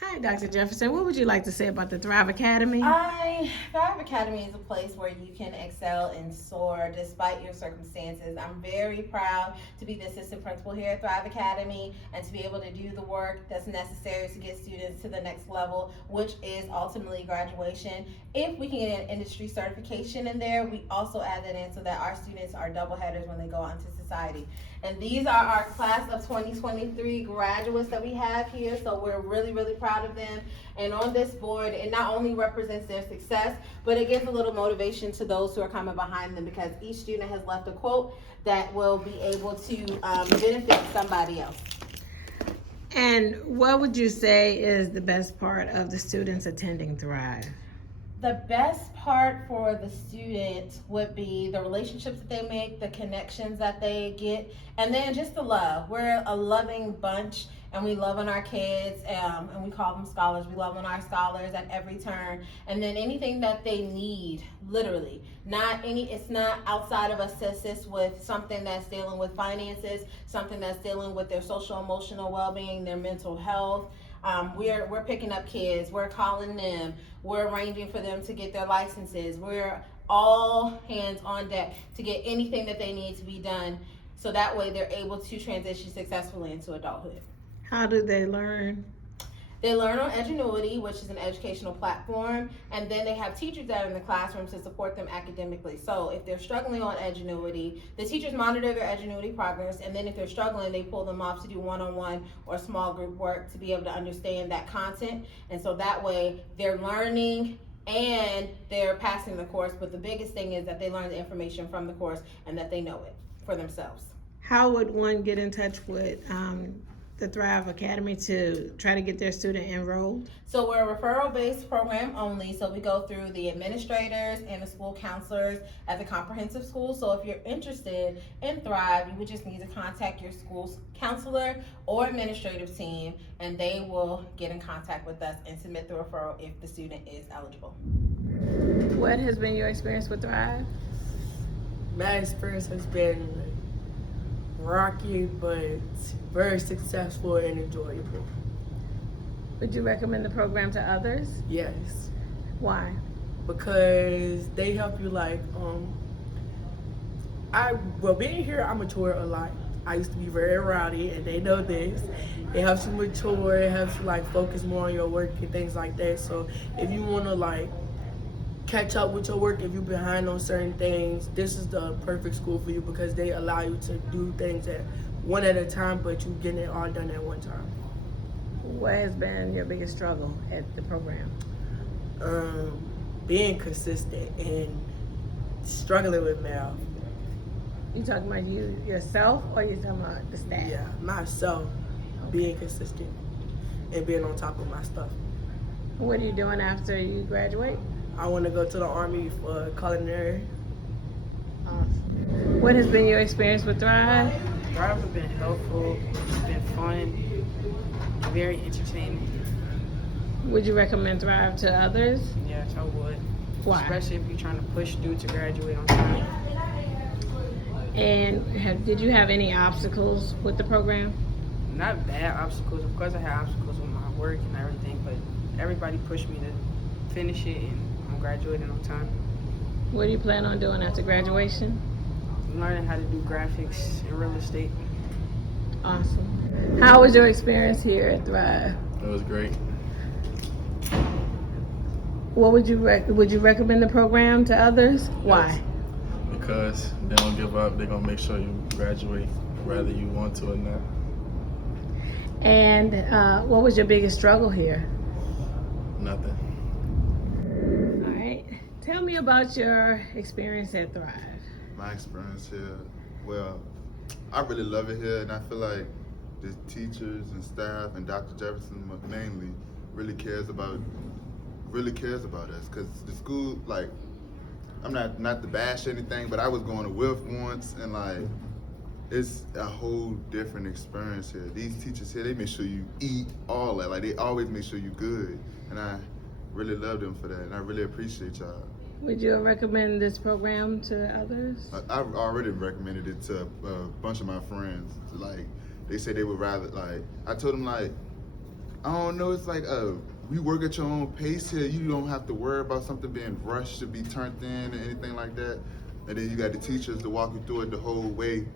Hi, Dr. Jefferson. What would you like to say about the Thrive Academy? Thrive Academy is a place where you can excel and soar despite your circumstances. I'm very proud to be the assistant principal here at Thrive Academy and to be able to do the work that's necessary to get students to the next level, which is ultimately graduation. If we can get an industry certification in there, we also add that in so that our students are double headers when they go out into society. And these are our class of 2023 graduates that we have here, so we're really, really proud of them. And on this board, it not only represents their success, but it gives a little motivation to those who are coming behind them because each student has left a quote that will be able to benefit somebody else. And what would you say is the best part of the students attending Thrive? The best part for the student would be the relationships that they make, the connections that they get, and then just the love. We're a loving bunch, and we love on our kids, and we call them scholars. We love on our scholars at every turn, and then anything that they need, literally, it's not outside of us to assist with something that's dealing with finances, something that's dealing with their social emotional well-being, their mental health. We're picking up kids, we're calling them, we're arranging for them to get their licenses. We're all hands on deck to get anything that they need to be done so that way they're able to transition successfully into adulthood. How do they learn? They learn on Edgenuity, which is an educational platform, and then they have teachers that are in the classroom to support them academically. So if they're struggling on Edgenuity, the teachers monitor their Edgenuity progress, and then if they're struggling, they pull them off to do one-on-one or small group work to be able to understand that content. And so that way they're learning and they're passing the course, but the biggest thing is that they learn the information from the course and that they know it for themselves. How would one get in touch with the Thrive Academy to try to get their student enrolled? So we're a referral-based program only, so we go through the administrators and the school counselors at the comprehensive school. So if you're interested in Thrive, you would just need to contact your school's counselor or administrative team, and they will get in contact with us and submit the referral if the student is eligible. What has been your experience with Thrive? My experience has been rocky, but very successful and enjoyable. Would you recommend the program to others? Yes, Why? because they help you being here I mature a lot. I used to be very rowdy and they know this. It helps you mature, it helps you focus more on your work and things like that. So if you wanna catch up with your work, if you're behind on certain things, this is the perfect school for you because they allow you to do things one at a time, but you getting it all done at one time. What has been your biggest struggle at the program? Being consistent and struggling with math. You talking about you yourself, or you talking about the staff? Yeah, myself, being consistent and being on top of my stuff. What are you doing after you graduate? I want to go to the Army for culinary. Awesome. What has been your experience with Thrive? Thrive has been helpful, it's been fun, very entertaining. Would you recommend Thrive to others? Yes, I would. Why? Especially if you're trying to push through to graduate on time. And did you have any obstacles with the program? Not bad obstacles. Of course, I had obstacles with my work and everything, but everybody pushed me to finish it, and I'm graduating on time. What do you plan on doing after graduation? Learning how to do graphics and real estate. Awesome. How was your experience here at Thrive? It was great. What would you recommend the program to others? Why? Because they don't give up. They're going to make sure you graduate whether you want to or not. And what was your biggest struggle here? Nothing. All right. Tell me about your experience at Thrive. My experience here, well, I really love it here, and I feel like the teachers and staff and Dr. Jefferson mainly really cares about us, because the school, I'm not to bash anything, but I was going to WILF once, and it's a whole different experience here. These teachers here, they make sure you eat all that. They always make sure you good, and I really love them for that, and I really appreciate y'all. Would you recommend this program to others? I've already recommended it to a bunch of my friends. They say they would rather, I told them, I don't know. It's like you work at your own pace here. You don't have to worry about something being rushed to be turned in or anything like that. And then you got the teachers to walk you through it the whole way.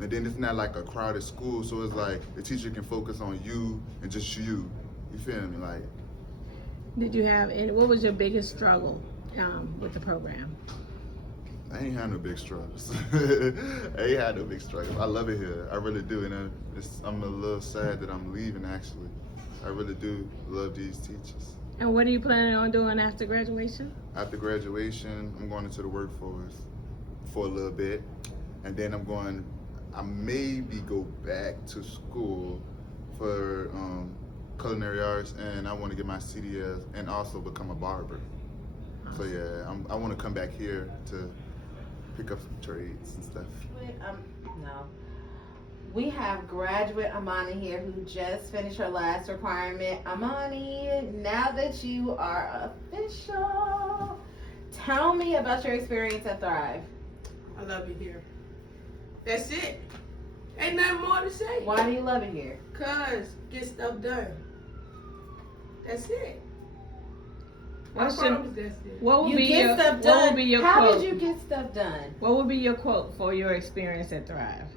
And then it's not like a crowded school, so it's like the teacher can focus on you and just you. You feel me? Like, Did you have any, what was your biggest struggle with the program? I ain't had no big struggles. I ain't had no big struggles. I love it here. I really do. And I'm a little sad that I'm leaving, actually. I really do love these teachers. And what are you planning on doing after graduation? After graduation, I'm going into the workforce for a little bit. And then I maybe go back to school for culinary arts, and I want to get my CDS and also become a barber. So yeah, I want to come back here to pick up some trades and stuff. No. We have graduate Amani here who just finished her last requirement. Amani, now that you are official, tell me about your experience at Thrive. I love it here. That's it. Ain't nothing more to say. Why do you love it here? Cause get stuff done. That's it. What's I your- promise that's it. What would You be get your stuff What done. would be your How quote? did you get stuff done? What would be your quote for your experience at Thrive?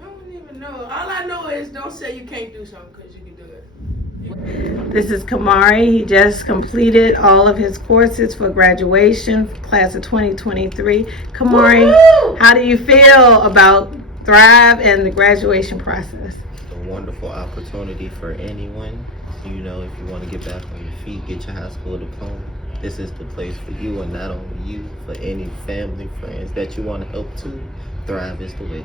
I don't even know. All I know is don't say you can't do something because you can do it. This is Kamari. He just completed all of his courses for graduation, class of 2023. Kamari, Woo-hoo! how do you feel about Thrive and the graduation process? A wonderful opportunity for anyone. You know, if you want to get back on your feet, get your high school diploma, this is the place for you, and not only you, for any family, friends that you want to help too. Thrive is the way.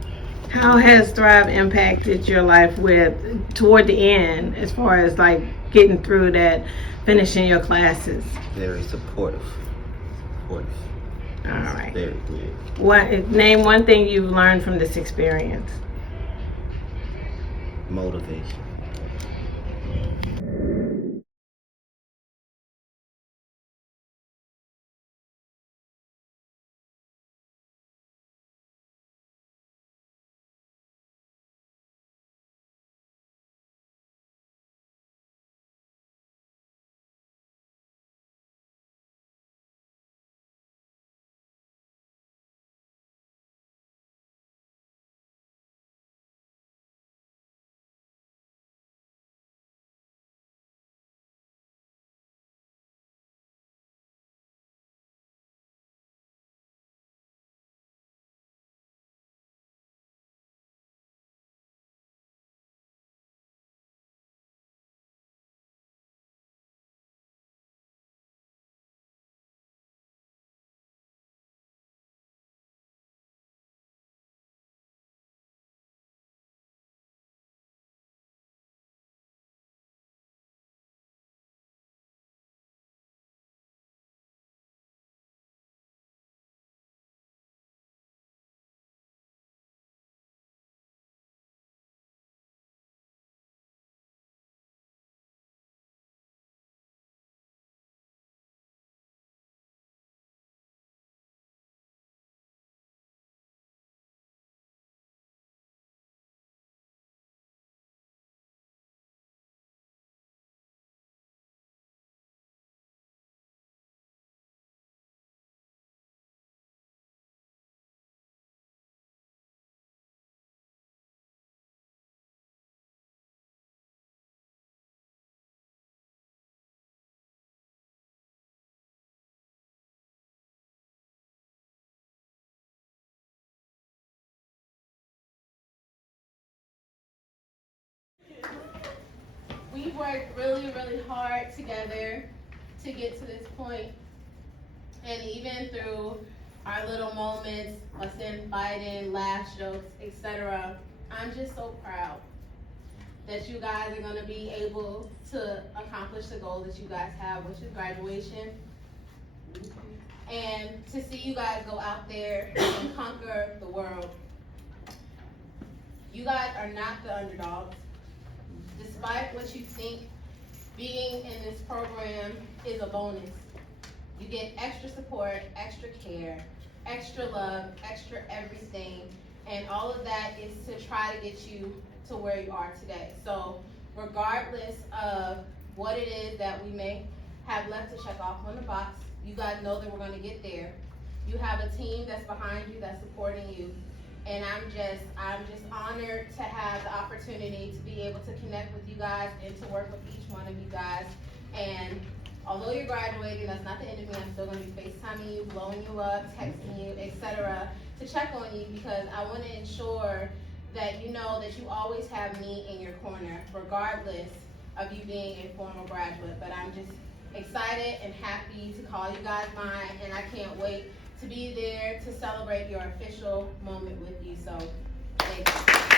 How has Thrive impacted your life toward the end, as far as like getting through that, finishing your classes? Very supportive. All right. Very good. Name one thing you've learned from this experience. Motivation. We worked really, really hard together to get to this point. And even through our little moments, us in fighting, laugh jokes, etc., I'm just so proud that you guys are gonna be able to accomplish the goal that you guys have, which is graduation. And to see you guys go out there and conquer the world. You guys are not the underdogs. Despite what you think, being in this program is a bonus. You get extra support, extra care, extra love, extra everything, And all of that is to try to get you to where you are today. So regardless of what it is that we may have left to check off on the box, you guys know that we're gonna get there. You have a team that's behind you, that's supporting you. And I'm just honored to have the opportunity to be able to connect with you guys and to work with each one of you guys. And although you're graduating, that's not the end of me. I'm still gonna be FaceTiming you, blowing you up, texting you, etc., to check on you, because I wanna ensure that you know that you always have me in your corner, regardless of you being a former graduate. But I'm just excited and happy to call you guys mine, and I can't wait to be there to celebrate your official moment with you. So, thank you.